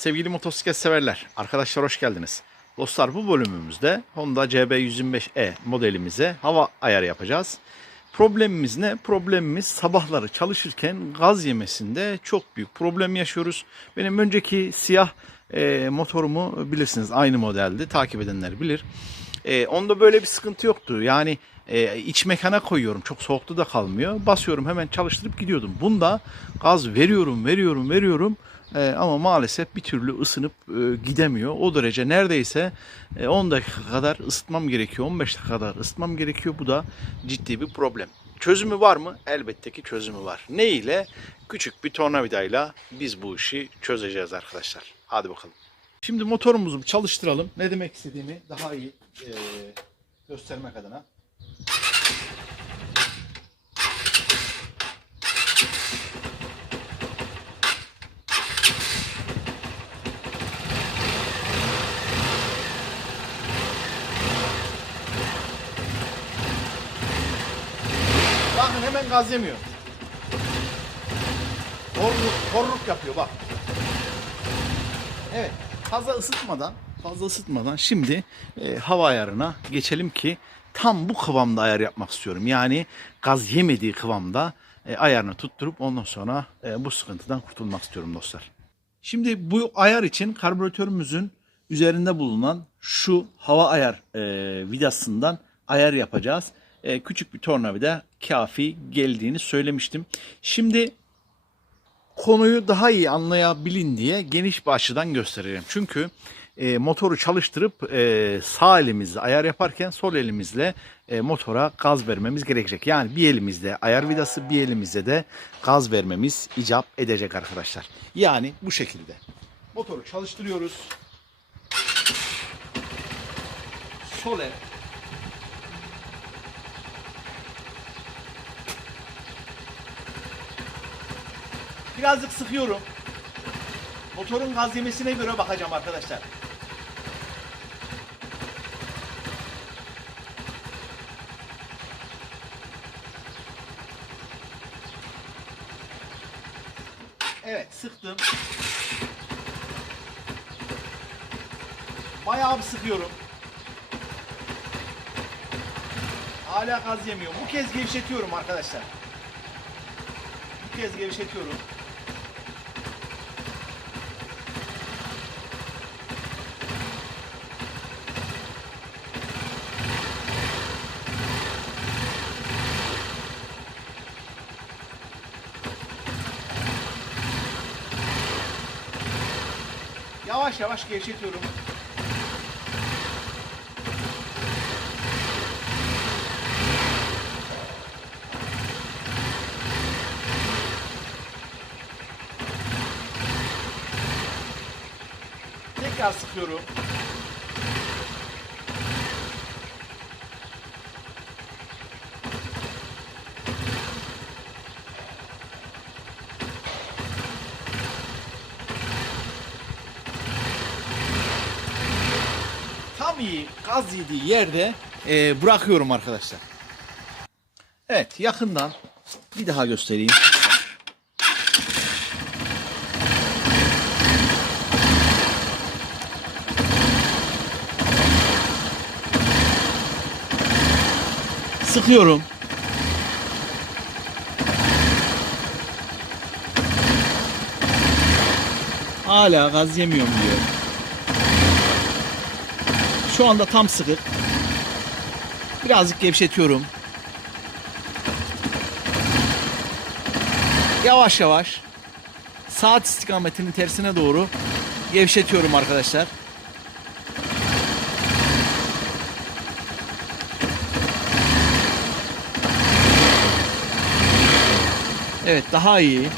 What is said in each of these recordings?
Sevgili motosiklet severler, arkadaşlar hoş geldiniz. Dostlar bu bölümümüzde Honda CB125E modelimize hava ayarı yapacağız. Problemimiz ne? Problemimiz sabahları çalışırken gaz yemesinde çok büyük problem yaşıyoruz. Benim önceki siyah e, motorumu bilirsiniz aynı modeldi. Takip edenler bilir. E, onda böyle bir sıkıntı yoktu. Yani e, iç mekana koyuyorum. Çok soğukta da kalmıyor. Basıyorum hemen çalıştırıp gidiyordum. Bunda gaz veriyorum, veriyorum, veriyorum. E, ama maalesef bir türlü ısınıp e, gidemiyor. O derece neredeyse e, 10 dakika kadar ısıtmam gerekiyor. 15 dakika kadar ısıtmam gerekiyor. Bu da ciddi bir problem. Çözümü var mı? Elbette ki çözümü var. Ne ile? Küçük bir tornavidayla biz bu işi çözeceğiz arkadaşlar. Hadi bakalım. Şimdi motorumuzu çalıştıralım. Ne demek istediğimi daha iyi e, göstermek adına. Bakın hemen gaz yemiyor. Korluk, korluk yapıyor bak. Evet fazla ısıtmadan fazla ısıtmadan şimdi e, hava ayarına geçelim ki tam bu kıvamda ayar yapmak istiyorum. Yani gaz yemediği kıvamda e, ayarını tutturup ondan sonra e, bu sıkıntıdan kurtulmak istiyorum dostlar. Şimdi bu ayar için karbüratörümüzün üzerinde bulunan şu hava ayar e, vidasından ayar yapacağız. E, küçük bir tornavida kafi geldiğini söylemiştim. Şimdi konuyu daha iyi anlayabilin diye geniş bir açıdan göstereceğim. Çünkü e, motoru çalıştırıp e, sağ elimizle ayar yaparken sol elimizle e, motora gaz vermemiz gerekecek. Yani bir elimizde ayar vidası bir elimizde de gaz vermemiz icap edecek arkadaşlar. Yani bu şekilde. Motoru çalıştırıyoruz. Sol el Birazcık sıkıyorum. Motorun gaz yemesine göre bakacağım arkadaşlar. Evet sıktım. Bayağı bir sıkıyorum. Hala gaz yemiyor. Bu kez gevşetiyorum arkadaşlar. Bu kez gevşetiyorum. Yavaş yavaş gevşetiyorum. Tekrar sıkıyorum. Tam iyi gaz yediği yerde e, bırakıyorum arkadaşlar. Evet yakından bir daha göstereyim. Sıkıyorum. Hala gaz yemiyorum diyor. Şu anda tam sıkı. Birazcık gevşetiyorum. Yavaş yavaş saat istikametinin tersine doğru gevşetiyorum arkadaşlar. Evet daha iyi.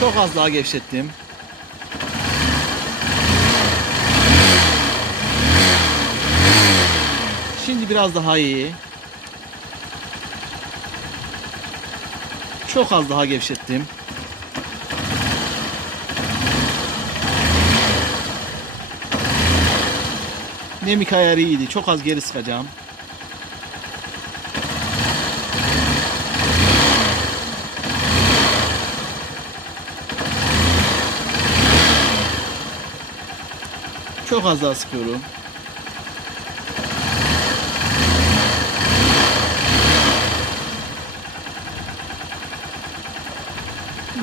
Çok az daha gevşettim. Şimdi biraz daha iyi. Çok az daha gevşettim. Nemik ayarı iyiydi. Çok az geri sıkacağım. Çok az daha sıkıyorum.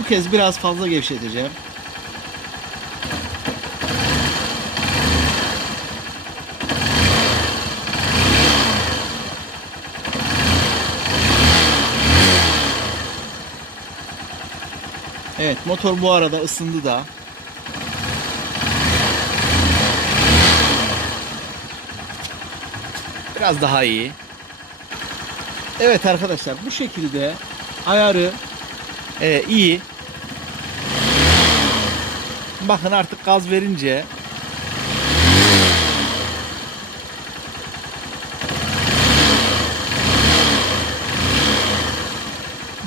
Bu kez biraz fazla gevşeteceğim. Evet motor bu arada ısındı da. Biraz daha iyi. Evet arkadaşlar bu şekilde ayarı e, iyi. Bakın artık gaz verince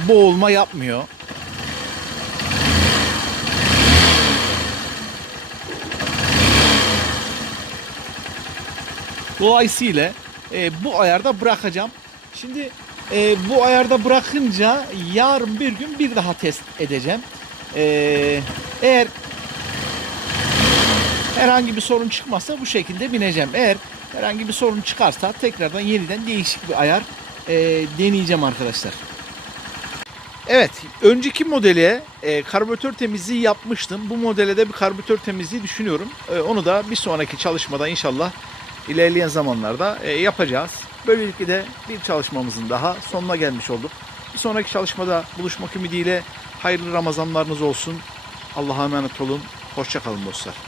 boğulma yapmıyor. Dolayısıyla e, bu ayarda bırakacağım. Şimdi e, bu ayarda bırakınca yarın bir gün bir daha test edeceğim. E, eğer herhangi bir sorun çıkmazsa bu şekilde bineceğim. Eğer herhangi bir sorun çıkarsa tekrardan yeniden değişik bir ayar e, deneyeceğim arkadaşlar. Evet, önceki modele e, karbüratör temizliği yapmıştım. Bu modele de bir karbüratör temizliği düşünüyorum. E, onu da bir sonraki çalışmada inşallah ilerleyen zamanlarda e, yapacağız. Böylelikle de bir çalışmamızın daha sonuna gelmiş olduk. Bir sonraki çalışmada buluşmak ümidiyle hayırlı Ramazanlarınız olsun. Allah'a emanet olun. Hoşçakalın dostlar.